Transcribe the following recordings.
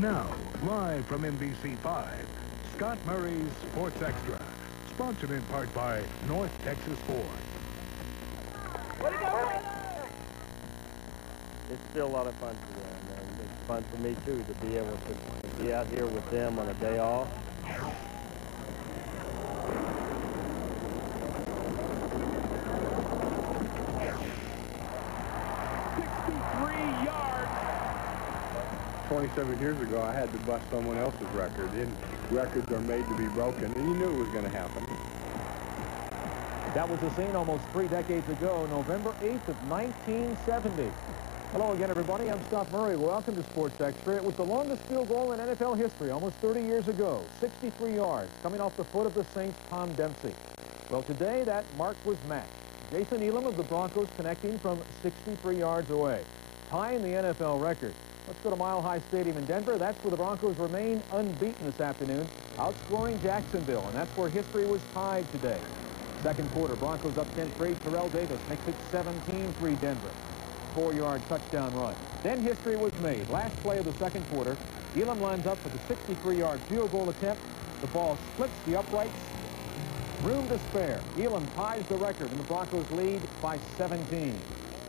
Now, live from NBC5, Scott Murray's Sports Extra, sponsored in part by North Texas Ford. It's still a lot of fun for them, and it's fun for me too to be able to be out here with them on a day off. Yards. 27 years ago, I had to bust someone else's record. And records are made to be broken, and you knew it was going to happen. That was the scene almost 3 decades ago, November 8th of 1970. Hello again, everybody. I'm Scott Murray. Welcome to Sports Extra. It was the longest field goal in NFL history, almost 30 years ago. 63 yards, coming off the foot of the Saints' Tom Dempsey. Well, today that mark was matched. Jason Elam of the Broncos connecting from 63 yards away, tying the NFL record. Let's go to Mile High Stadium in Denver. That's where the Broncos remain unbeaten this afternoon, outscoring Jacksonville, and that's where history was tied today. Second quarter, Broncos up 10-3. Terrell Davis makes it 17-3 Denver. 4-yard touchdown run. Then history was made. Last play of the second quarter, Elam lines up for the 63-yard field goal attempt. The ball splits the uprights. Room to spare. Elam ties the record, and the Broncos lead by 17.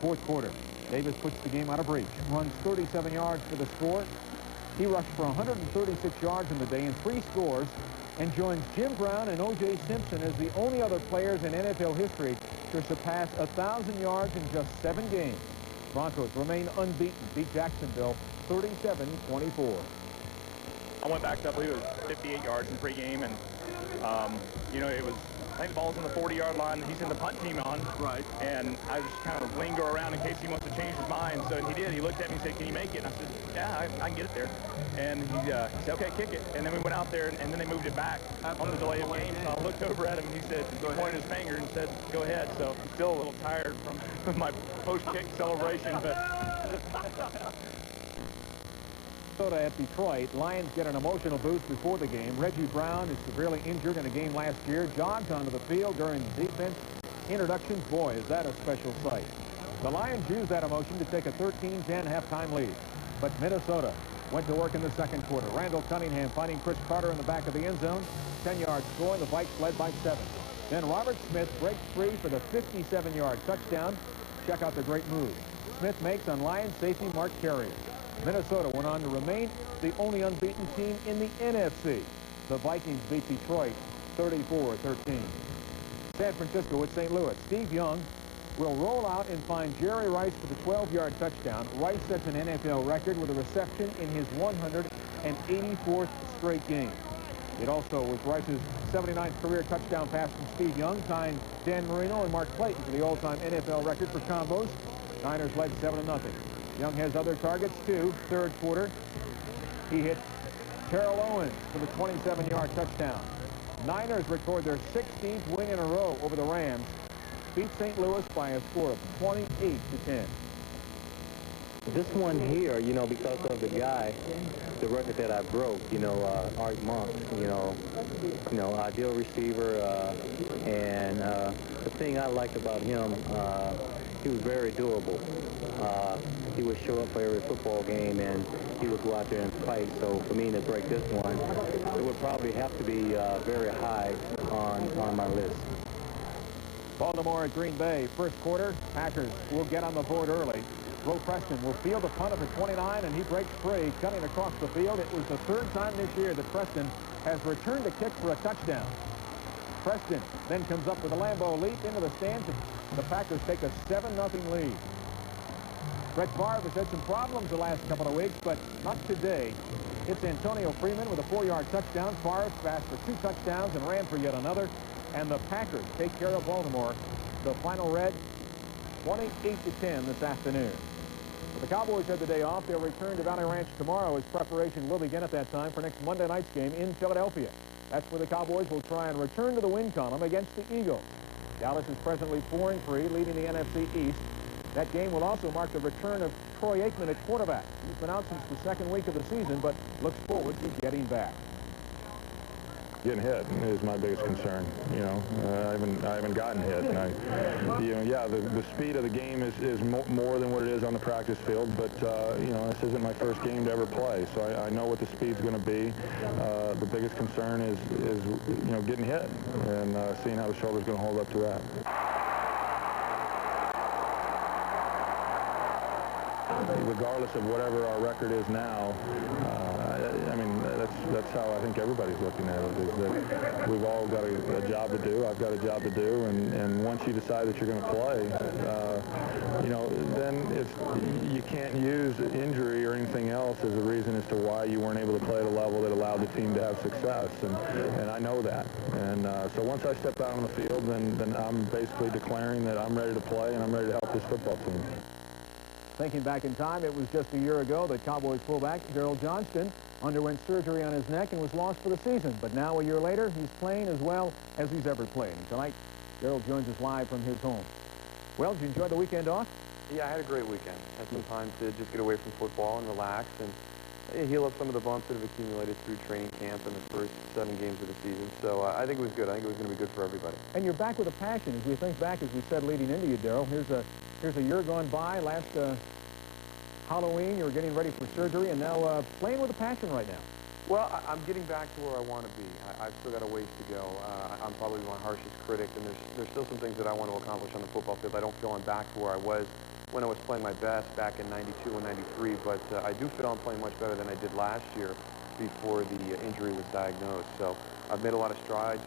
Fourth quarter, Davis puts the game out of reach, runs 37 yards for the score. He rushed for 136 yards in the day and 3 scores, and joins Jim Brown and O.J. Simpson as the only other players in NFL history to surpass 1,000 yards in just 7 games. Broncos remain unbeaten, beat Jacksonville 37-24. I went back to, I believe it was 58 yards in pregame, and you know, it was, I think the ball's on the 40-yard line. He's in the punt team on. Right. And I just kind of linger around in case he wants to change his mind. So he did. He looked at me and said, "Can you make it?" And I said, "Yeah, I can get it there." And he said, "Okay, kick it." And then we went out there, and then they moved it back on the delay of game. So I looked over at him, and he said, he pointed his finger and said, "Go ahead." So I'm still a little tired from my post-kick celebration, but. At Detroit, Lions get an emotional boost before the game. Reggie Brown is severely injured in a game last year, jogs onto the field during defense introductions. Boy, is that a special sight. The Lions used that emotion to take a 13-10 halftime lead. But Minnesota went to work in the second quarter. Randall Cunningham finding Chris Carter in the back of the end zone. 10-yard score, the Vikes led by 7. Then Robert Smith breaks free for the 57-yard touchdown. Check out the great move Smith makes on Lions safety Mark Carrier. Minnesota went on to remain the only unbeaten team in the NFC. The Vikings beat Detroit 34-13. San Francisco with St. Louis. Steve Young will roll out and find Jerry Rice for the 12-yard touchdown. Rice sets an NFL record with a reception in his 184th straight game. It also was Rice's 79th career touchdown pass from Steve Young, tying Dan Marino and Mark Clayton for the all-time NFL record for combos. Niners led 7-0. Young has other targets, too. Third quarter, he hits Terrell Owens for the 27-yard touchdown. Niners record their 16th win in a row over the Rams. Beat St. Louis by a score of 28-10. This one here, you know, because of the guy, the record that I broke, you know, Art Monk, you know, ideal receiver, and the thing I liked about him, he was very doable. He would show up for every football game, and he would go out there and fight. So for me to break this one, it would probably have to be very high on my list. Baltimore at Green Bay. First quarter, Packers will get on the board early. Will Preston will field the punt at the 29, and he breaks free, cutting across the field. It was the 3rd time this year that Preston has returned a kick for a touchdown. Preston then comes up with a Lambeau leap into the stands, and the Packers take a 7-0 lead. Brett Favre has had some problems the last couple of weeks, but not today. It's Antonio Freeman with a 4-yard touchdown. Favre passed for 2 touchdowns and ran for yet another. And the Packers take care of Baltimore. The final read 28-10 this afternoon. The Cowboys had the day off. They'll return to Valley Ranch tomorrow as preparation will begin at that time for next Monday night's game in Philadelphia. That's where the Cowboys will try and return to the win column against the Eagles. Dallas is presently 4-3, leading the NFC East. That game will also mark the return of Troy Aikman at quarterback. He's been out since the 2nd week of the season, but looks forward to getting back. Getting hit is my biggest concern. You know, I haven't gotten hit, and yeah, the speed of the game is more than what it is on the practice field. But you know, this isn't my first game to ever play, so I know what the speed's going to be. The biggest concern is you know, getting hit and seeing how the shoulder's going to hold up to that. Regardless of whatever our record is now, I mean, that's how I think everybody's looking at it, is that we've all got a job to do. I've got a job to do, and once you decide that you're going to play, you know, then you can't use injury or anything else as a reason as to why you weren't able to play at a level that allowed the team to have success, and I know that. And so once I step out on the field, then I'm basically declaring that I'm ready to play and I'm ready to help this football team. Thinking back in time, it was just a year ago that Cowboys fullback Darrell Johnston underwent surgery on his neck and was lost for the season. But now, a year later, he's playing as well as he's ever played. And tonight, Darrell joins us live from his home. Well, did you enjoy the weekend off? Yeah, I had a great weekend. Had some time to just get away from football and relax and heal up some of the bumps that have accumulated through training camp in the first 7 games of the season. So I think it was good. I think it was going to be good for everybody. And you're back with a passion. As we think back, as we said leading into you, Darrell, here's a year gone by. Last Halloween, you were getting ready for surgery, and now playing with a passion right now. Well, I'm getting back to where I want to be. I've still got a ways to go. I'm probably my harshest critic, and there's still some things that I want to accomplish on the football field. I don't feel I'm back to where I was when I was playing my best back in '92 and '93, but I do feel I'm playing much better than I did last year before the injury was diagnosed. So I've made a lot of strides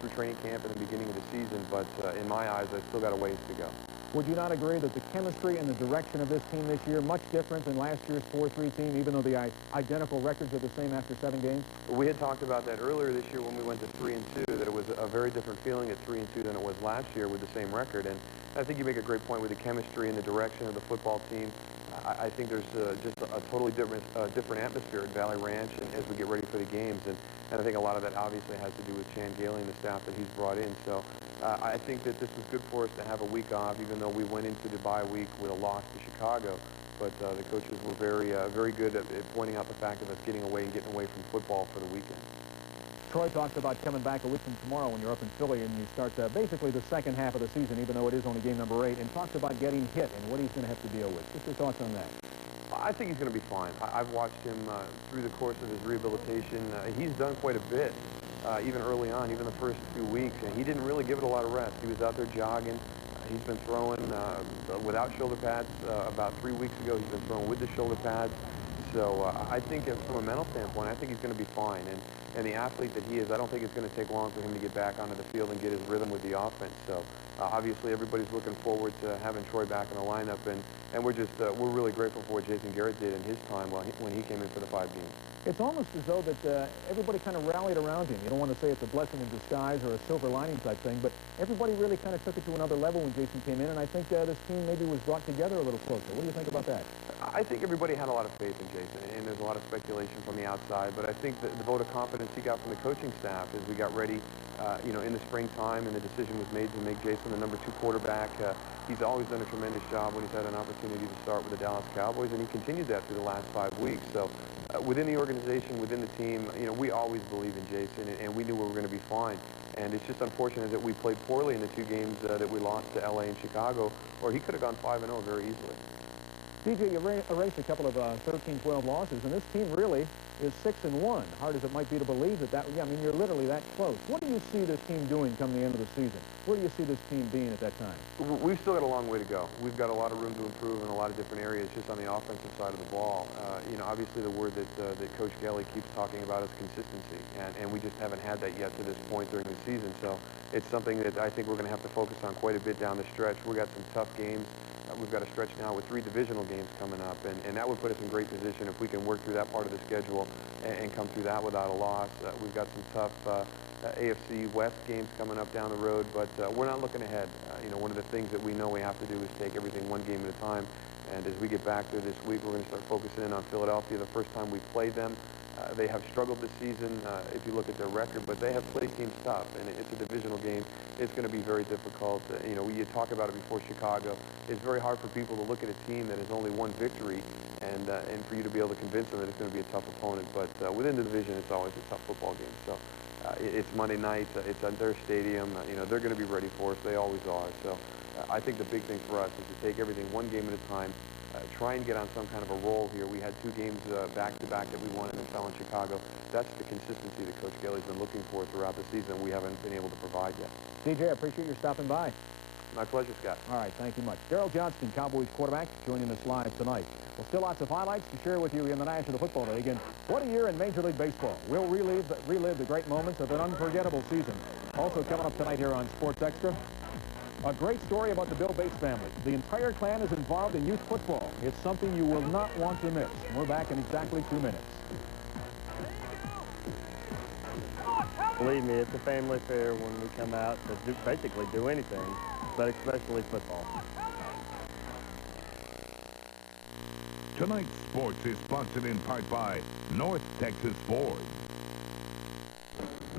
through training camp and the beginning of the season, but in my eyes, I've still got a ways to go. Would you not agree that the chemistry and the direction of this team this year much different than last year's 4-3 team, even though the identical records are the same after 7 games? We had talked about that earlier this year when we went to 3-2, that it was a very different feeling at 3-2 than it was last year with the same record. And I think you make a great point with the chemistry and the direction of the football team. I think there's just a totally different atmosphere at Valley Ranch and as we get ready for the games. And I think a lot of that obviously has to do with Chan Gailey and the staff that he's brought in. So I think that this was good for us to have a week off, even though we went into the bye week with a loss to Chicago. But the coaches were very good at pointing out the fact of us getting away and getting away from football for the weekend. Troy talked about coming back a week from tomorrow when you're up in Philly and you start basically the second half of the season, even though it is only game number 8, and talked about getting hit and what he's going to have to deal with. What's your thoughts on that? I think he's going to be fine. I've watched him through the course of his rehabilitation. He's done quite a bit, even early on, even the first few weeks. And he didn't really give it a lot of rest. He was out there jogging. He's been throwing without shoulder pads. About 3 weeks ago, he's been throwing with the shoulder pads. So I think from a mental standpoint, I think he's going to be fine. And the athlete that he is, I don't think it's going to take long for him to get back onto the field and get his rhythm with the offense. So obviously everybody's looking forward to having Troy back in the lineup, and we're really grateful for what Jason Garrett did in his time when he came in for the 5 games. It's almost as though that everybody kind of rallied around him. You don't want to say it's a blessing in disguise or a silver lining type thing, but everybody really kind of took it to another level when Jason came in, and I think this team maybe was brought together a little closer. What do you think about that? I think everybody had a lot of faith in Jason, and there's a lot of speculation from the outside, but I think that the vote of confidence he got from the coaching staff as we got ready, in the springtime, and the decision was made to make Jason the #2 quarterback. He's always done a tremendous job when he's had an opportunity to start with the Dallas Cowboys, and he continued that through the last 5 weeks. So within the organization, within the team, we always believe in Jason, and we knew we were going to be fine. And it's just unfortunate that we played poorly in the 2 games that we lost to LA and Chicago, or he could have gone 5-0 very easily. DJ, you erased a couple of 13-12 losses, and this team really is 6-1. Hard as it might be to believe that, I mean, you're literally that close. What do you see this team doing come the end of the season? Where do you see this team being at that time? We've still got a long way to go. We've got a lot of room to improve in a lot of different areas just on the offensive side of the ball. Obviously the word that Coach Gailey keeps talking about is consistency, and we just haven't had that yet to this point during the season. So it's something that I think we're going to have to focus on quite a bit down the stretch. We've got some tough games. We've got a stretch now with 3 divisional games coming up, and that would put us in great position if we can work through that part of the schedule and come through that without a loss. We've got some tough AFC West games coming up down the road, but we're not looking ahead. One of the things that we know we have to do is take everything one game at a time, and as we get back there this week, we're going to start focusing in on Philadelphia. The first time we played them, they have struggled this season if you look at their record, but they have played teams tough, and it's a divisional game. It's going to be very difficult. You talk about it before Chicago. It's very hard for people to look at a team that has only 1 victory and for you to be able to convince them that it's going to be a tough opponent. But within the division, it's always a tough football game. So It's Monday night. It's at their stadium. You know, they're going to be ready for us. They always are. So I think the big thing for us is to take everything one game at a time, try and get on some kind of a roll here. We had 2 games back-to-back that we won in South Chicago. That's the consistency that Coach Gelly's been looking for throughout the season. We haven't been able to provide yet. CJ, I appreciate your stopping by. My pleasure, Scott. All right, thank you much. Darrell Johnston, Cowboys quarterback, joining us live tonight. Well, still lots of highlights to share with you in the National Football League. And what a year in Major League Baseball. We'll relive the great moments of an unforgettable season. Also coming up tonight here on Sports Extra, a great story about the Bill Bates family. The entire clan is involved in youth football. It's something you will not want to miss. We're back in exactly 2 minutes. Believe me, it's a family affair when we come out to basically do anything, but especially football. Tonight's sports is sponsored in part by North Texas Ford.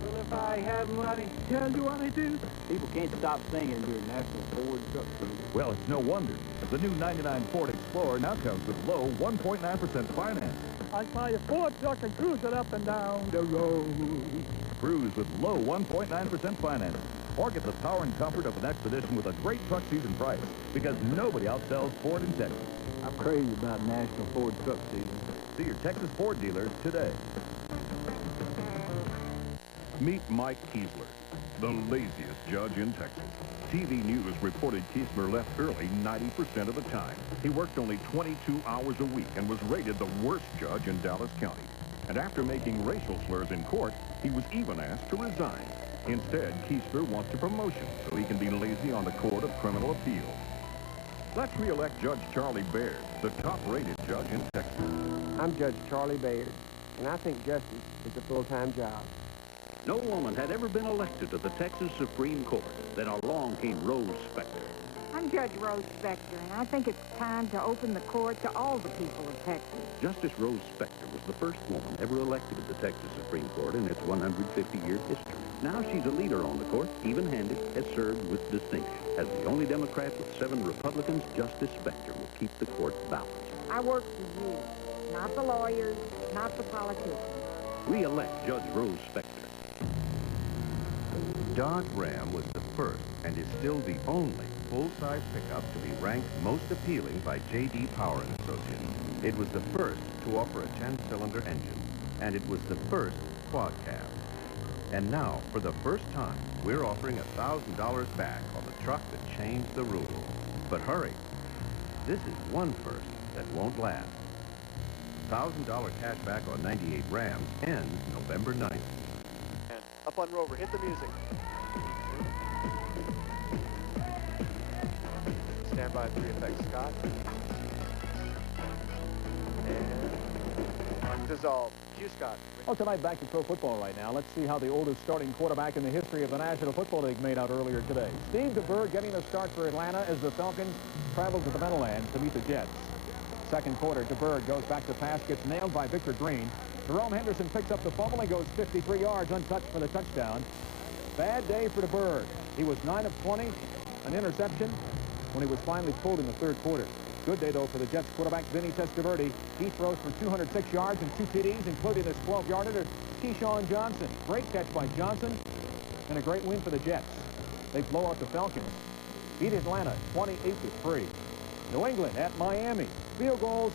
Well, if I have money, tell you what I do. People can't stop singing during National Ford Truck Season. Well, it's no wonder. The new 99 Ford Explorer now comes with low 1.9% finance. I buy a Ford truck and cruise it up and down the road. Cruise with low 1.9% finance. Or get the power and comfort of an Expedition with a great truck season price, because nobody outsells Ford in Texas. I'm crazy about National Ford Truck Season. See your Texas Ford dealers today. Meet Mike Kiesler, the laziest judge in Texas. TV News reported Kiesler left early 90% of the time. He worked only 22 hours a week and was rated the worst judge in Dallas County. And after making racial slurs in court, he was even asked to resign. Instead, Kiesler wants a promotion so he can be lazy on the Court of Criminal Appeals. Let's re-elect Judge Charlie Baird, the top-rated judge in Texas. I'm Judge Charlie Baird, and I think justice is a full-time job. No woman had ever been elected to the Texas Supreme Court. Then along came Rose Spector. I'm Judge Rose Spector, and I think it's time to open the court to all the people of Texas. Justice Rose Spector was the first woman ever elected to the Texas Supreme Court in its 150-year history. Now she's a leader on the court, even-handed, has served with distinction. As the only Democrat with 7 Republicans, Justice Spector will keep the court balanced. I work for you, not the lawyers, not the politicians. Re-elect Judge Rose Spector. Dodge Ram was the first and is still the only full-size pickup to be ranked most appealing by J.D. Power & Associates. It was the first to offer a 10-cylinder engine, and it was the first quad cab. And now, for the first time, we're offering $1,000 back on the truck that changed the rules. But hurry, this is one first that won't last. $1,000 cash back on 98 Rams ends November 9th. And up on Rover, hit the music. Stand by 3 effects, Scott. And dissolve. Cue Scott. Well, tonight back to pro football right now. Let's see how the oldest starting quarterback in the history of the National Football League made out earlier today. Steve DeBerg getting a start for Atlanta as the Falcons travel to the Meadowlands to meet the Jets. Second quarter, DeBerg goes back to pass, gets nailed by Victor Green. Jerome Henderson picks up the fumble and goes 53 yards untouched for the touchdown. Bad day for DeBerg. He was 9 of 20, an interception when he was finally pulled in the third quarter. Good day, though, for the Jets quarterback, Vinny Testaverde. He throws for 206 yards and 2 TDs, including this 12-yarder to Keyshawn Johnson. Great catch by Johnson, and a great win for the Jets. They blow out the Falcons. Beat Atlanta 28-3. New England at Miami. Field goals,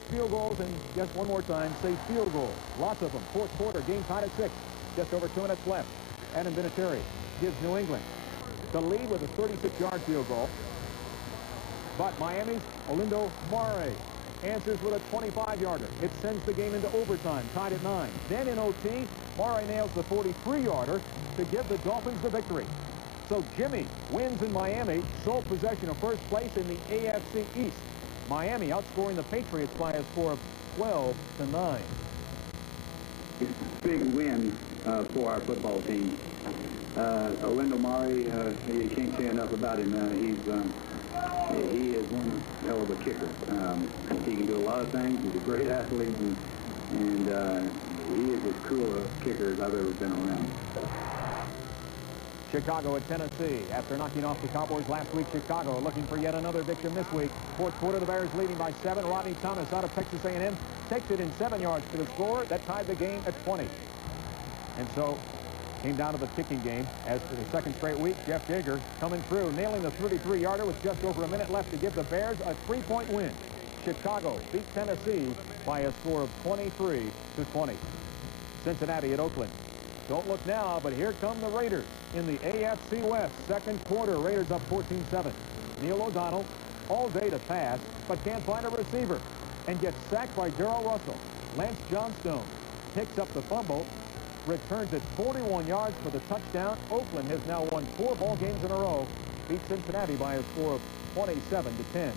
and just one more time, say field goals. Lots of them. Fourth quarter, game tied at 6. Just over 2 minutes left. Adam Vinatieri gives New England the lead with a 36-yard field goal. But Miami's Olindo Mare answers with a 25-yarder. It sends the game into overtime, tied at 9. Then in OT, Mare nails the 43-yarder to give the Dolphins the victory. So Jimmy wins in Miami, sole possession of first place in the AFC East. Miami outscoring the Patriots by a score of 12-9. It's a big win for our football team. Olindo Mare, you can't say enough about him. He is one hell of a kicker. He can do a lot of things. He's a great athlete, and he is as cool a kicker as I've ever been around. Chicago at Tennessee. After knocking off the Cowboys last week, Chicago looking for yet another victim this week. Fourth quarter, the Bears leading by 7. Rodney Thomas out of Texas A&M takes it in 7 yards to the score. That tied the game at 20. And so Came down to the kicking game. As for the second straight week, Jeff Jaeger coming through, nailing the 33-yarder with just over a minute left to give the Bears a 3-point win. Chicago beat Tennessee by a score of 23-20. Cincinnati at Oakland. Don't look now, but here come the Raiders in the AFC West. Second quarter, Raiders up 14-7. Neil O'Donnell all day to pass, but can't find a receiver and gets sacked by Darrell Russell. Lance Johnstone picks up the fumble, returns it 41 yards for the touchdown. Oakland has now won 4 ball games in a row, beat Cincinnati by a score of 27-10.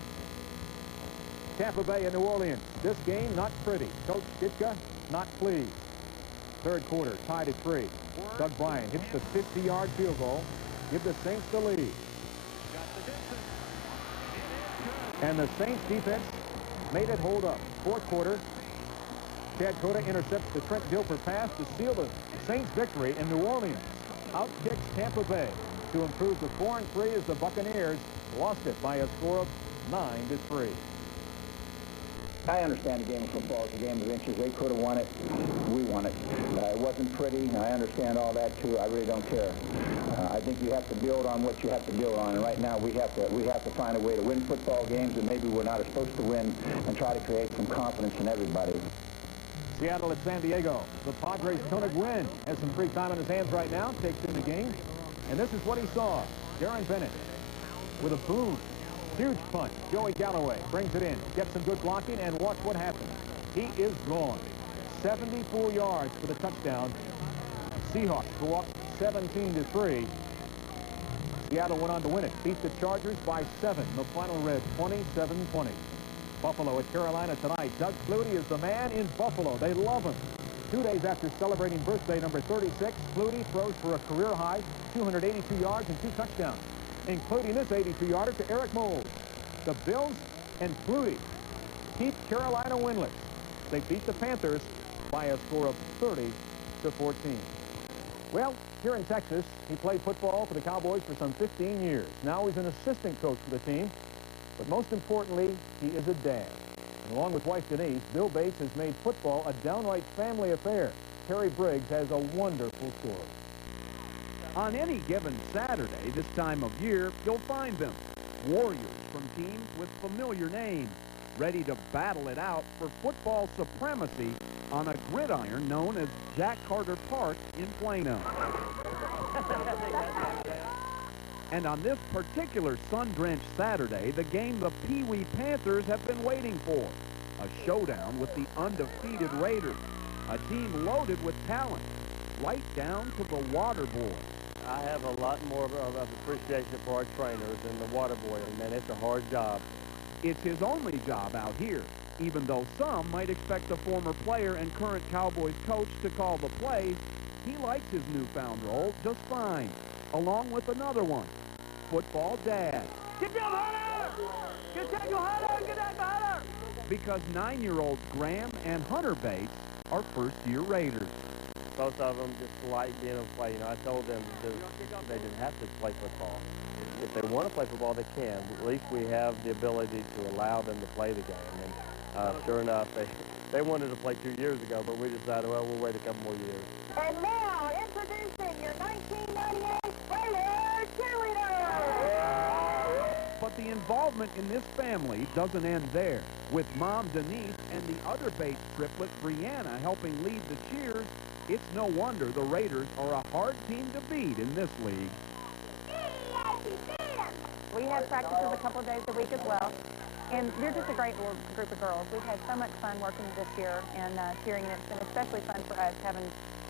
Tampa Bay and New Orleans. This game not pretty. Coach Ditka not pleased. Third quarter, tied at 3. Doug Bryan hits the 50-yard field goal, give the Saints the lead. And the Saints defense made it hold up. Fourth quarter, Chad Cota intercepts the Trent Dilfer pass to seal the Saints victory, and New Orleans outkicks Tampa Bay to improve to 4-3 as the Buccaneers lost it by a score of 9-3. I understand the game of football is a game of inches. They could have won it. We won it. It wasn't pretty. I understand all that too. I really don't care. I think you have to build on what you have to build on. And right now we have to find a way to win football games that maybe we're not supposed to win, and try to create some confidence in everybody. Seattle at San Diego. The Padres' Tony Gwynn has some free time in his hands right now. Takes in the game. And this is what he saw. Darren Bennett with a boom. Huge punch. Joey Galloway brings it in. Gets some good blocking, and watch what happens. He is gone. 74 yards for the touchdown. Seahawks go up 17-3. Seattle went on to win it. Beat the Chargers by 7. The final read 27-20. Buffalo at Carolina tonight. Doug Flutie is the man in Buffalo. They love him. 2 days after celebrating birthday number 36, Flutie throws for a career-high 282 yards and 2 touchdowns, including this 82-yarder to Eric Moles. The Bills and Flutie keep Carolina winless. They beat the Panthers by a score of 30-14. Well, here in Texas, he played football for the Cowboys for some 15 years. Now he's an assistant coach for the team. But most importantly, he is a dad. And along with wife Denise, Bill Bates has made football a downright family affair. Terry Briggs has a wonderful story. On any given Saturday this time of year, you'll find them. Warriors from teams with familiar names, ready to battle it out for football supremacy on a gridiron known as Jack Carter Park in Plano. And on this particular sun-drenched Saturday, the game the Pee Wee Panthers have been waiting for. A showdown with the undefeated Raiders, a team loaded with talent, right down to the water boy. I have a lot more of appreciation for our trainers and the water boy. Man, it's a hard job. It's his only job out here, even though some might expect the former player and current Cowboys coach to call the plays. He likes his newfound role just fine, along with another one. Football dad. Get down harder! Get down harder! Get down harder! Because 9-year-olds Graham and Hunter Bates are first-year Raiders. Both of them just like being able to play. You know, I told them they didn't have to play football. If they want to play football, they can. At least we have the ability to allow them to play the game. And sure enough, they wanted to play 2 years ago, but we decided, well, we'll wait a couple more years. And now, introducing your 1998 Raider cheerleaders! But the involvement in this family doesn't end there. With Mom Denise and the other Bates triplet, Brianna, helping lead the cheers, it's no wonder the Raiders are a hard team to beat in this league. We have practices a couple of days a week as well. And they're just a great little group of girls. We've had so much fun working this year and cheering, and it's been especially fun for us having,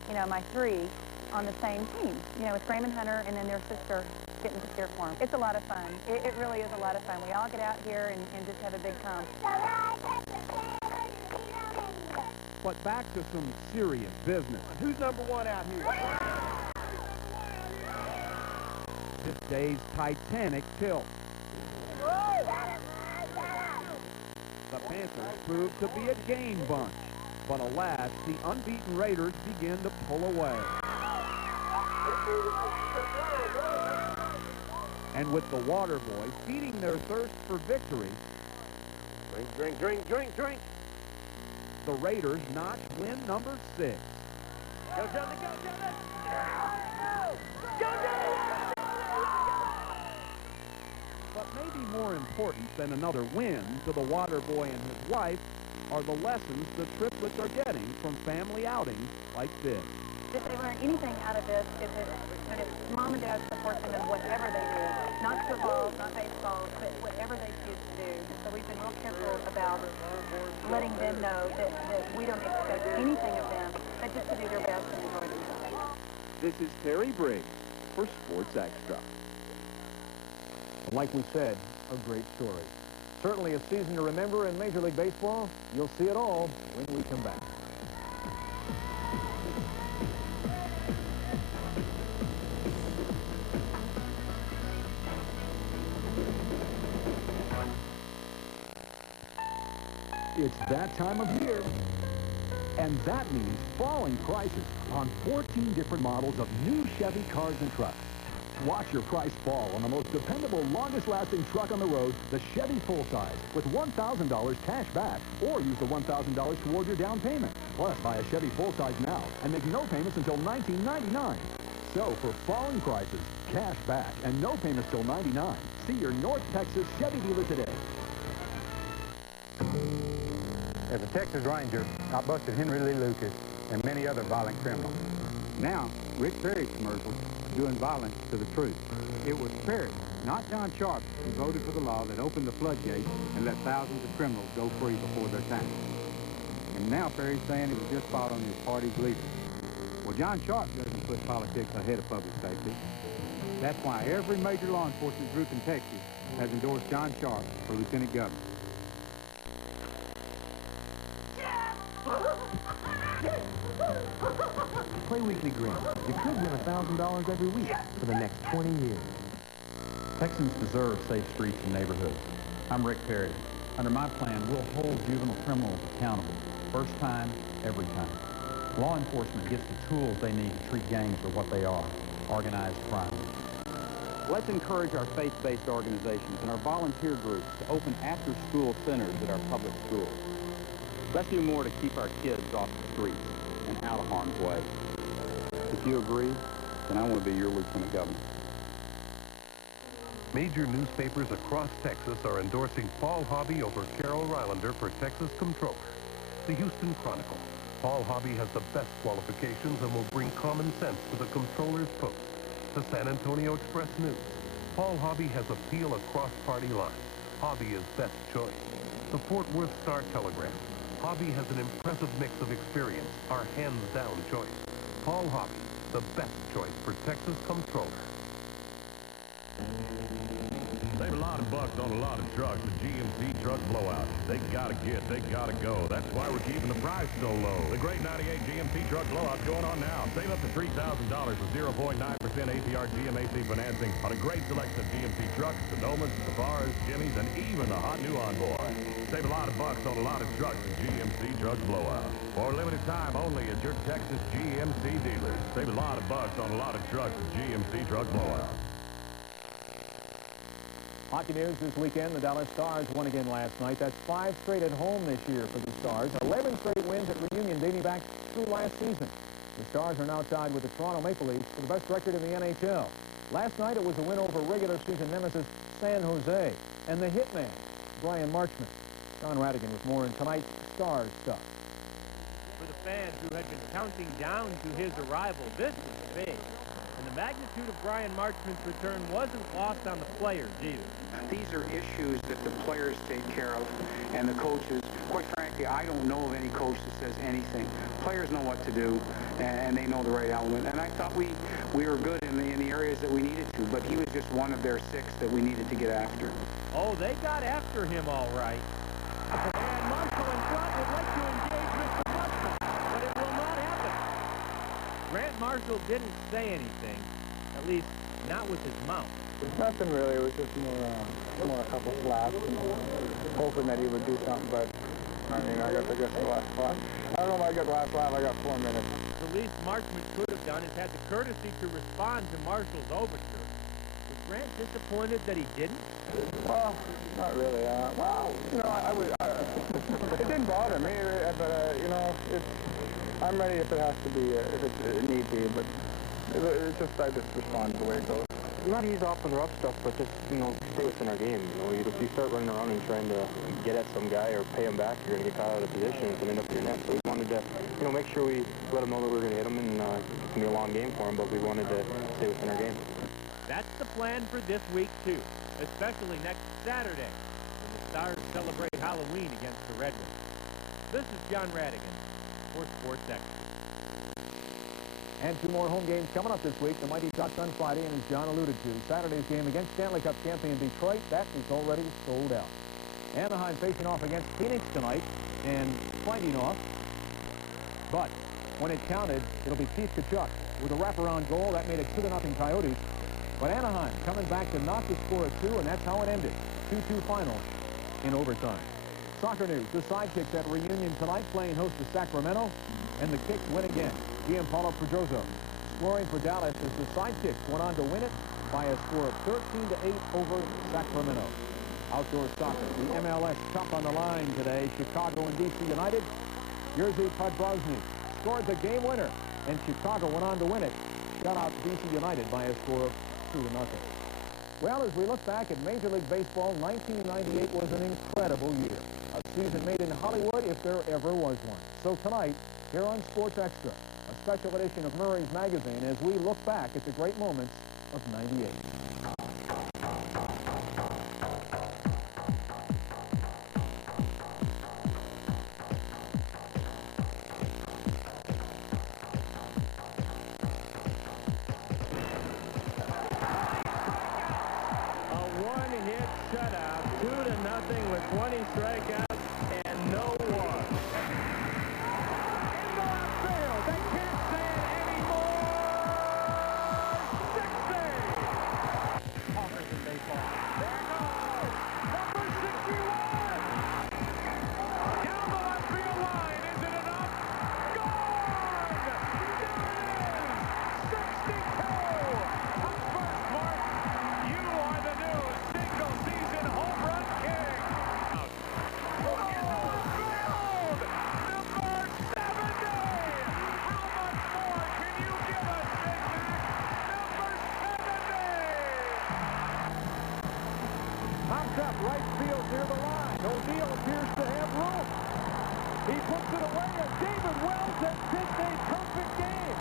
you know, my 3 on the same team. You know, with Graham and Hunter and then their sister getting to cheer for them. It's a lot of fun. It really is a lot of fun. We all get out here and just have a big time. But back to some serious business. Who's number 1 out here? This day's Titanic tilt. The Panthers proved to be a game bunch, but alas, the unbeaten Raiders begin to pull away. And with the water boys feeding their thirst for victory, Drink, drink, drink, drink. the Raiders notch win number 6. Go, Johnny, go, Johnny! maybe more important than another win to the water boy and his wife are the lessons the triplets are getting from family outings like this. If they learn anything out of this, it's that if mom and dad support them in whatever they do, not football, not baseball, but whatever they choose to do. And so we've been real careful about letting them know that we don't expect anything of them, but just to do their best and enjoy themselves. This is Terry Briggs for Sports Extra. Like we said, a great story. Certainly a season to remember in Major League Baseball. You'll see it all when we come back. It's that time of year, and that means falling prices on 14 different models of new Chevy cars and trucks. Watch your price fall on the most dependable, longest-lasting truck on the road, the Chevy full-size, with $1,000 cash back, or use the $1,000 toward your down payment. Plus, buy a Chevy full-size now and make no payments until $19.99. So, for falling prices, cash back, and no payments till $99, see your North Texas Chevy dealer today. As a Texas Ranger, I busted Henry Lee Lucas and many other violent criminals. Now, Rick Perry's commercial doing violence to the truth. It was Perry, not John Sharp, who voted for the law that opened the floodgates and let thousands of criminals go free before their time. And now Perry's saying it was just fought on his party's leader. Well, John Sharp doesn't put politics ahead of public safety. That's why every major law enforcement group in Texas has endorsed John Sharp for lieutenant governor. Play Weekly Green. You could win $1,000 every week for the next 20 years. Texans deserve safe streets and neighborhoods. I'm Rick Perry. Under my plan, we'll hold juvenile criminals accountable. First time, every time. Law enforcement gets the tools they need to treat gangs for what they are, organized crime. Let's encourage our faith-based organizations and our volunteer groups to open after-school centers at our public schools. Let's do more to keep our kids off the streets and out of harm's way. If you agree, then I want to be your lieutenant governor. Major newspapers across Texas are endorsing Paul Hobby over Carol Rylander for Texas Comptroller. The Houston Chronicle. Paul Hobby has the best qualifications and will bring common sense to the Comptroller's Post. The San Antonio Express News. Paul Hobby has appeal across party lines. Hobby is best choice. The Fort Worth Star-Telegram. Hobby has an impressive mix of experience, our hands-down choice. Paul Hobby, the best choice for Texas Comptroller. Save a lot of bucks on a lot of trucks. The GMC truck blowout. They gotta go. That's why we're keeping the price so low. The great 98 GMC truck blowout's going on now. Save up to $3,000 with 0.9% APR GMAC financing on a great selection of GMC trucks, Sonomas, Savaras, Jimmys, and even the hot new Envoy. Save a lot of bucks on a lot of trucks with GMC truck blowout. For a limited time only at your Texas GMC dealers. Save a lot of bucks on a lot of trucks with GMC truck blowout. Hockey news this weekend. The Dallas Stars won again last night. That's 5 straight at home this year for the Stars. 11 straight wins at Reunion dating back through last season. The Stars are now tied with the Toronto Maple Leafs for the best record in the NHL. Last night it was a win over regular season nemesis San Jose and the hitman, Brian Marchment. John Rhadigan with more in tonight's Stars stuff. For the fans who had been counting down to his arrival, this was big. And the magnitude of Brian Marchment's return wasn't lost on the players either. These are issues that the players take care of, and the coaches. Quite frankly, I don't know of any coach that says anything. Players know what to do, and they know the right element. And I thought we were good in the areas that we needed to, but he was just one of their 6 that we needed to get after. Oh, they got after him all right. And Marshall and Trump would like to engage Mr. Marshall, but it will not happen. Grant Marshall didn't say anything, at least not with his mouth. Nothing really. It was just more a couple slaps and hoping that he would do something. But I mean, I guess the last slap. I don't know if I got the last slap. I got 4 minutes. The least Marchment could have done is had the courtesy to respond to Marshall's overture. Was Grant disappointed that he didn't? Well, not really. Well, you know, it didn't bother me, but you know, I'm ready if it has to be, if it need be. But it's just I just respond the way it goes. not ease off on the rough stuff, but just, you know, stay within our game. You know, if you start running around and trying to get at some guy or pay him back, you're going to get caught out of position and end up in your net. So we wanted to, you know, make sure we let him know that we're going to hit him, and it's going to be a long game for him, but we wanted to stay within our game. That's the plan for this week, too, especially next Saturday, when the Stars celebrate Halloween against the Red Wings. This is John Rhadigan for Sports Extra. And 2 more home games coming up this week. The Mighty Ducks on Friday, and as John alluded to, Saturday's game against Stanley Cup champion Detroit, that is already sold out. Anaheim facing off against Phoenix tonight and fighting off. But when it counted, it'll be Keith Tkachuk with a wraparound goal. That made it 2-0 Coyotes. But Anaheim coming back to knock the score at 2, and that's how it ended. 2-2 final in overtime. Soccer news. The Sidekicks at reunion tonight playing host to Sacramento, and the Kicks win again. Gianpaolo Pedroso scoring for Dallas as the Sidekicks went on to win it by a score of 13-8 over Sacramento. Outdoor soccer. The MLS Cup on the line today. Chicago and DC United. Jerzy Podbrozny scored the game winner, and Chicago went on to win it. Shut out DC United by a score of 2-0. Well, as we look back at Major League Baseball, 1998 was an incredible year. A season made in Hollywood if there ever was one. So tonight, here on Sports Extra, a special edition of Murray's Magazine as we look back at the great moments of '98. A one-hit shutout, 2-0 with 20 strikeouts and no walks. Right field near the line. O'Neill appears to have room. He puts it away, and David Wells has pitched a perfect game.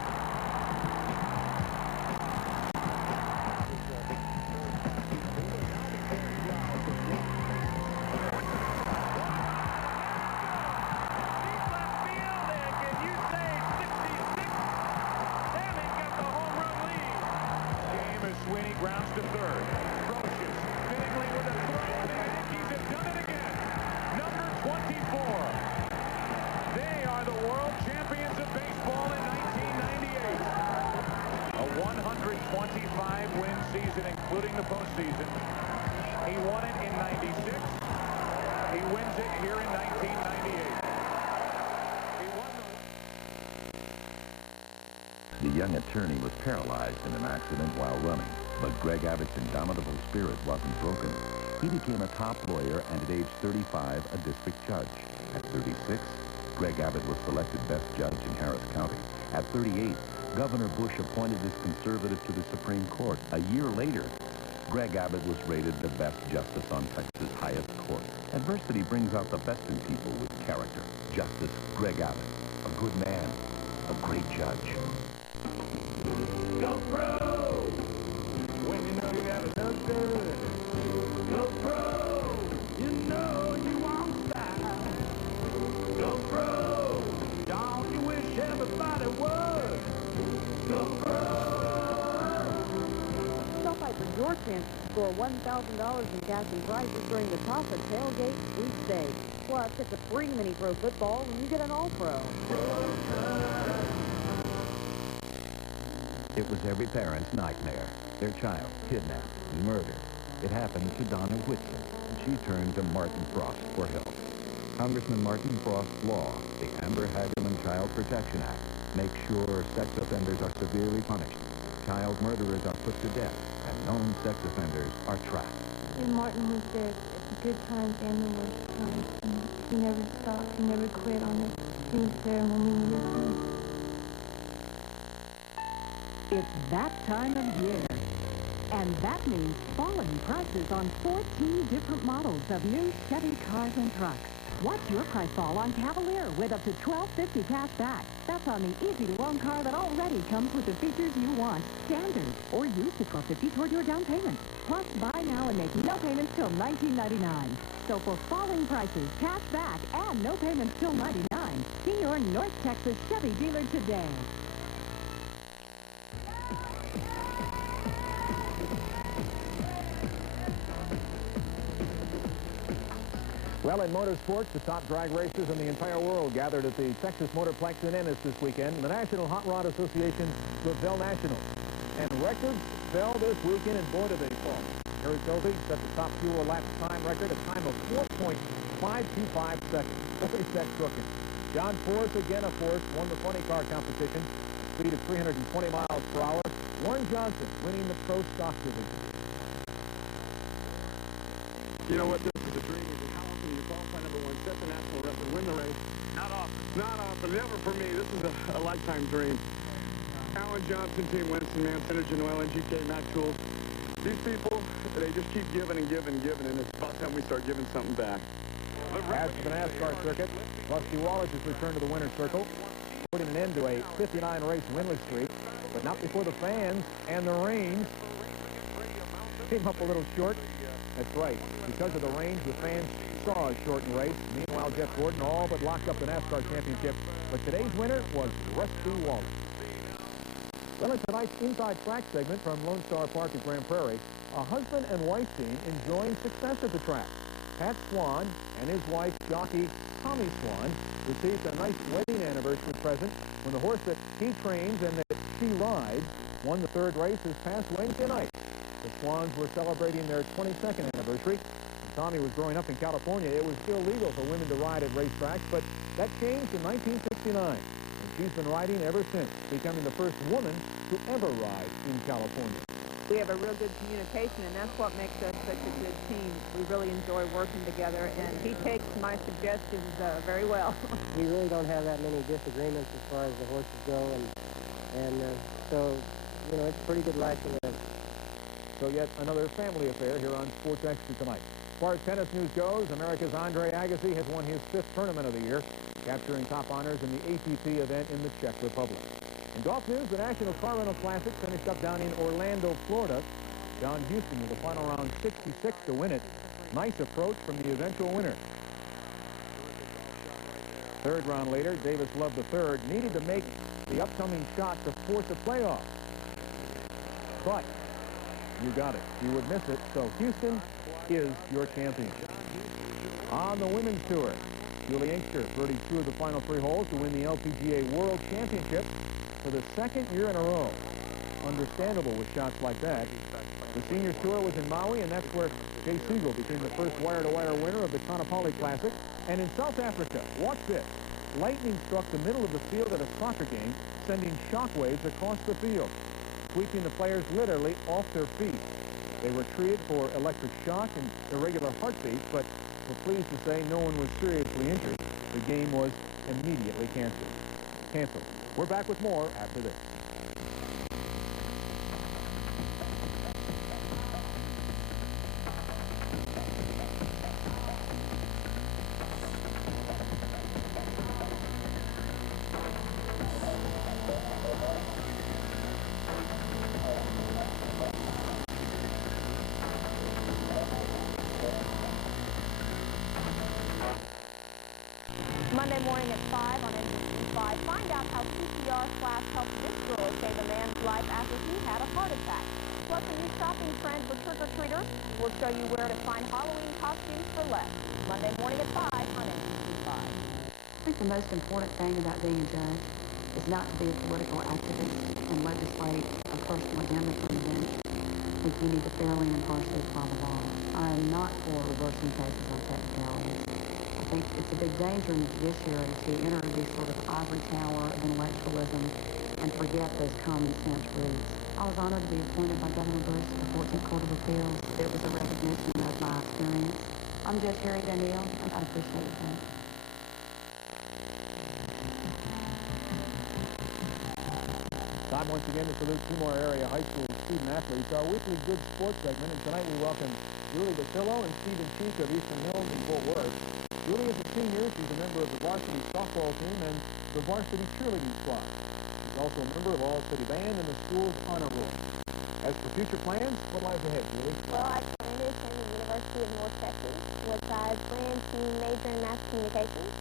Sweeney grounds to third. Roches, Bigley with a throw, and the Yankees have done it again. Number 24. They are the world champions of baseball in 1998. A 125-win season, including the postseason. He won it in '96. He wins it here in 1998. He won The young attorney was paralyzed in an accident while running, but Greg Abbott's indomitable spirit wasn't broken. He became a top lawyer and at age 35, a district judge. At 36, Greg Abbott was selected best judge in Harris County. At 38, Governor Bush appointed this conservative to the Supreme Court. A year later, Greg Abbott was rated the best justice on Texas' highest court. Adversity brings out the best in people with character. Justice Greg Abbott, a good man, a great judge. Go pro! When you know you gotta look good. Go pro! You know you want style. Go pro! Don't you wish everybody would? Go pro! Qualify for your chance to score $1,000 in cash and prizes during the Topper Tailgate Sweepstakes. Plus, it's a free Mini Pro football when you get an All-Pro. It was every parent's nightmare. Their child kidnapped and murdered. It happened to Donna Whitson, and she turned to Martin Frost for help. Congressman Martin Frost's law, the Amber Hagelin Child Protection Act, makes sure sex offenders are severely punished, child murderers are put to death, and known sex offenders are trapped. And Martin was there at the good times and the worst times. And he never stopped, he never quit on it. He was there when we needed him. It's that time of year. And that means falling prices on 14 different models of new Chevy cars and trucks. Watch your price fall on Cavalier with up to $12.50 cash back. That's on the easy-to-loan car that already comes with the features you want. Standard, or use the $12.50 toward your down payment. Plus, buy now and make no payments till $19.99. So for falling prices, cash back, and no payments till $99, see your North Texas Chevy dealer today. Well, in motorsports, the top drag racers in the entire world gathered at the Texas Motorplex in Ennis this weekend, the National Hot Rod Association's Gravel Nationals. And records fell this weekend, and boy, did they fall. Harry Tilby set the top fuel elapsed time record, a time of 4.525 seconds. Every set took him. John Force, again a Force, won the 20-car competition, speed of 320 miles per hour. Warren Johnson winning the Pro Stock division. You know what, this is a dream. How often do you qualify number one, set the national record, win the race? Not often. Not often. Never for me. This is a lifetime dream. Alan Johnson, Team Winston, Man, Synergy, Noel, and GK, Matt Tools. These people, they just keep giving and giving and giving, and it's about time we start giving something back. As for the NASCAR circuit, Rusty Wallace has returned to the winner's circle, putting an end to a 59-race winless streak, but not before the fans and the rain came up a little short. That's right. Because of the range, the fans saw a shortened race. Meanwhile, Jeff Gordon all but locked up the NASCAR championship. But today's winner was Rusty Wallace. Well, in tonight's Inside Track segment from Lone Star Park at Grand Prairie, a husband and wife team enjoying success at the track. Pat Swan and his wife, jockey Tommy Swan, received a nice wedding anniversary present when the horse that he trains and that she rides won the third race this past Wednesday night. The Swans were celebrating their 22nd anniversary. When Tommy was growing up in California, it was illegal for women to ride at racetracks, but that changed in 1969. And she's been riding ever since, becoming the first woman to ever ride in California. We have a real good communication, and that's what makes us such a good team. We really enjoy working together, and he takes my suggestions very well. We really don't have that many disagreements as far as the horses go, and so, you know, it's a pretty good life to live. So yet another family affair here on Sports Extra tonight. As far as tennis news goes, America's Andre Agassi has won his 5th tournament of the year, capturing top honors in the ATP event in the Czech Republic. In golf news, the National Car Rental Classic finished up down in Orlando, Florida. John Houston with the final round 66 to win it. Nice approach from the eventual winner. Third round later, Davis Love III needed to make the upcoming shot to force a playoff. But you got it. You would miss it. So Houston is your champion. On the women's tour, Julie Inkster birdied 2 of the final 3 holes to win the LPGA World Championship for the 2nd year in a row. Understandable with shots like that. The seniors tour was in Maui, and that's where Jay Siegel became the first wire-to-wire winner of the Kaanapali Classic. And in South Africa, watch this. Lightning struck the middle of the field at a soccer game, sending shockwaves across the field, sweeping the players literally off their feet. They were treated for electric shock and irregular heartbeats, but we're pleased to say no one was seriously injured. The game was immediately canceled. We're back with more after this. Monday morning at 5 on NBC5. Find out how CPR Class helped this girl save a man's life after he had a heart attack. Plus, a new shopping trend for trick-or-treaters. We'll show you where to find Halloween costumes for less. Monday morning at 5 on NBC5. I think the most important thing about being a judge is not to be a political activist and legislate a personal agenda from the bench. I think you need to fairly and impartially apply the law. I am not for reversing cases on technicalities. I think it's a big danger in the judiciary to enter this sort of ivory tower of intellectualism and forget those common sense rules. I was honored to be appointed by Governor Bruce to the 14th Court of Appeals. It was a recognition of my experience. I'm Judge Harry Daniel, and I appreciate it. Thanks. Time once again to salute 2 more area high schools student-athletes, our weekly Good Sports segment, and tonight we welcome Julie Basillo and Stephen Cheek of Eastern Hills in Fort Worth. Julie is a senior. She's a member of the varsity softball team and the varsity cheerleading squad. She's also a member of All-City Band and the school's honor roll. As for future plans, what lies ahead, Julie? Well, I plan to attend the University of North Texas, which I plan to major in mass communications,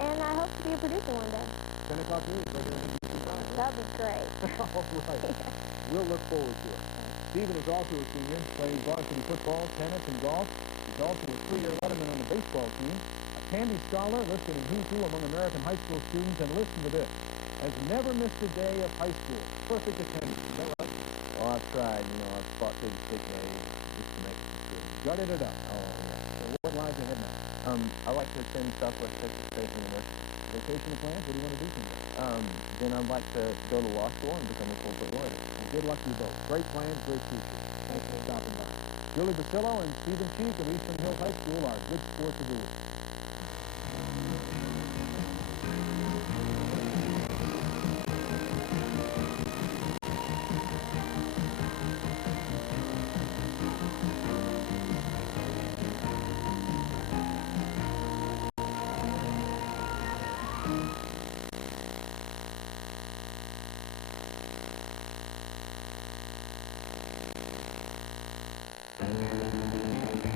and I hope to be a producer one day. 10 o'clock news, right here on NBC5. That was great. All right. We'll look forward to it. Stephen is also a senior, plays varsity football, tennis, and golf. He's also a three-year letterman on the baseball team, a Candy Scholar listed in Who's Who among American high school students, and listen to this, has never missed a day of high school. Perfect attendance. Is that right? Well, I've tried. You know, I've fought through the sick days just to make it to school. Gutted it up. Oh, yeah. So what lies ahead now? I like to attend Southwest Texas State University. Vacation plans? What do you want to do someday? Then I'd like to go to law school and become a corporate lawyer. Well, good luck to you both. Great plans, great future. Thanks for stopping by. Julie Basillo and Stephen Cheek of Eastern Hills High School are Good Sports of the Week.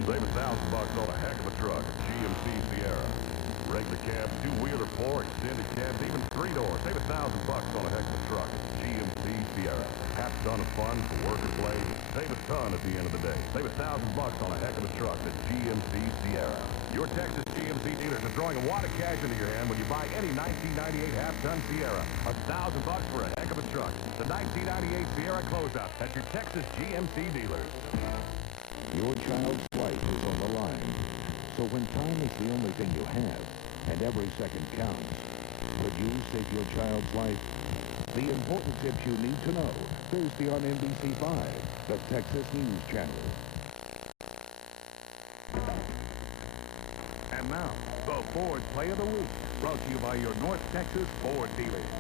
Save $1,000 on a heck of a truck at GMC Sierra. Regular cab, two-wheeler, floor, extended cabs, even three-door. Save $1,000 on a heck of a truck at GMC Sierra. Half a ton of fun for work or play. Save a ton at the end of the day. Save $1,000 on a heck of a truck at GMC Sierra. Your Texas GMC dealers are throwing a wad of cash into your hand when you buy any 1998 half-ton Sierra. $1,000 for a heck of a truck. The 1998 Sierra closeout at your Texas GMC dealers. Your child's life is on the line. So when time is the only thing you have, and every second counts, would you save your child's life? The important tips you need to know, Thursday on NBC5, the Texas News Channel. And now, the Ford Play of the Week, brought to you by your North Texas Ford dealers.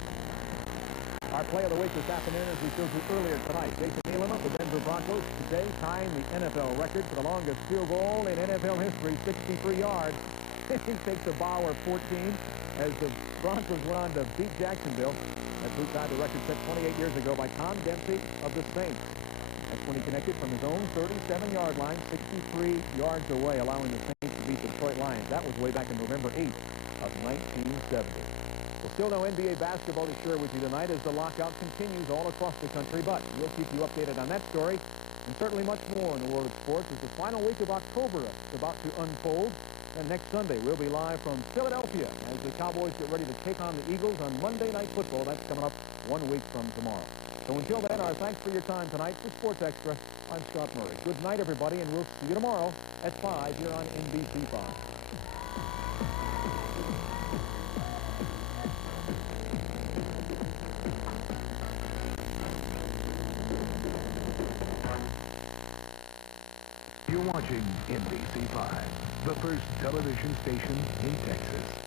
Our play of the week this afternoon, as we showed you earlier tonight, Jason Elam of the Denver Broncos today tying the NFL record for the longest field goal in NFL history, 63 yards. He takes a bow of 14 as the Broncos went on to beat Jacksonville. That's who tied the record set 28 years ago by Tom Dempsey of the Saints. That's when he connected from his own 37-yard line, 63 yards away, allowing the Saints to beat the Detroit Lions. That was way back in November 8th of 1970. We'll still no NBA basketball to share with you tonight as the lockout continues all across the country, but we'll keep you updated on that story and certainly much more in the world of sports as the final week of October is about to unfold. And next Sunday, we'll be live from Philadelphia as the Cowboys get ready to take on the Eagles on Monday Night Football. That's coming up 1 week from tomorrow. So until then, our thanks for your time tonight. For Sports Extra, I'm Scott Murray. Good night, everybody, and we'll see you tomorrow at 5 here on NBC5. You're watching NBC5, the first television station in Texas.